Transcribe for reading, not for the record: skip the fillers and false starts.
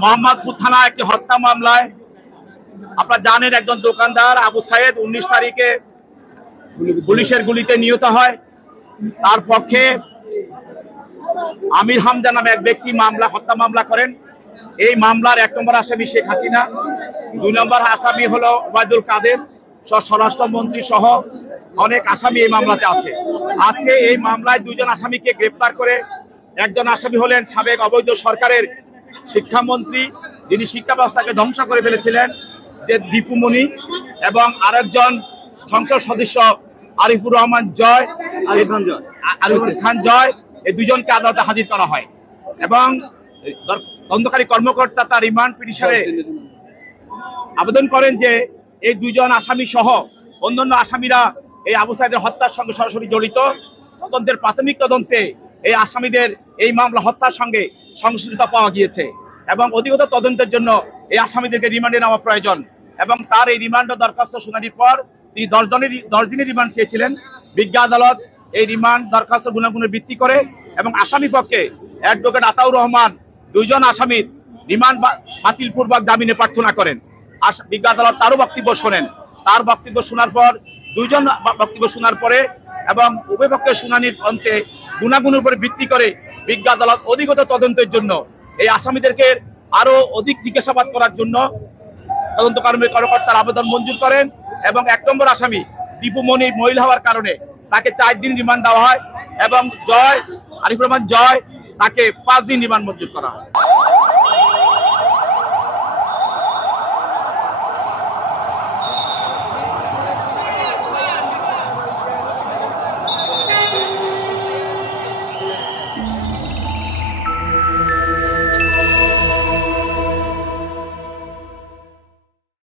মোহাম্মদপুর থানা একটি হত্যা মামলায় আপনারা জানেন একজন দোকানদার আবু সাইদ 19 তারিখে পুলিশের গুলিতে নিহত হয়। তার পক্ষে আমির হামজা নামে এক ব্যক্তি হত্যা মামলা করেন। এই মামলার 1 নম্বর আসামি শেখ হাসিনা, 2 নম্বর আসামি হলো ওবায়দুল কাদের স্বরাষ্ট্রমন্ত্রী সহ অনেক আসামি এই মামলাতে আছে। আজকে এই মামলায় 2 জন আসামিকে গ্রেপ্তার করে, একজন আসামি হলেন সাবেক অবৈধ সরকারের শিক্ষামন্ত্রী, যিনি শিক্ষা ব্যবস্থাকে ধ্বংস করে ফেলেছিলেন, যে দীপু মনি, এবং আরেকজন সংসদ সদস্য আরিফুর রহমান জয়, আরিফুর খান জয়। এই 2 জনকে আদালতে হাজির করা হয় এবং তদন্তকারী কর্মকর্তা তার রিমান্ড পিটিশনে আবেদন করেন যে এই 2 জন আসামি সহ অন্যান্য আসামিরা এই আবু সাইদের হত্যার সঙ্গে সরাসরি জড়িত। তদন্তের প্রাথমিক তদন্তে এই আসামিদের এই মামলা হত্যার সঙ্গে সংশ্লিষ্টতা পাওয়া গিয়েছে এবং অধিকতর তদন্তের জন্য এই আসামিদেরকে রিমান্ডে নেওয়া প্রয়োজন। এবং তার এই রিমান্ড দরখাস্ত শুনানির পর তিনি 10 দিনের রিমান্ড চেয়েছিলেন। বিজ্ঞ আদালত এই রিমান্ড দরখাস্ত গুণাগুণের ভিত্তি করে এবং আসামি পক্ষে অ্যাডভোকেট আতাউর রহমান 2 জন আসামির রিমান্ড বাতিলপূর্বক জামিনে প্রার্থনা করেন। বিজ্ঞ আদালত তারও বক্তব্য শোনেন। তার বক্তব্য শোনার পর 2 জন বক্তব্য শোনার পরে এবং উভয় পক্ষের শুনানির অন্তে গুণাগুণের উপরে ভিত্তি করে বিজ্ঞ আদালত অধিকতর তদন্তের জন্য এই আসামিদেরকে আরো অধিক জিজ্ঞাসাবাদ করার জন্য তদন্তকারী কর্মকর্তার আবেদন মঞ্জুর করেন এবং 1 নম্বর আসামি দীপু মনি মহিলা হওয়ার কারণে তাকে 4 দিন রিমান্ড দেওয়া হয় এবং আরিফুর রহমান জয় তাকে 5 দিন রিমান্ড মঞ্জুর করা হয়।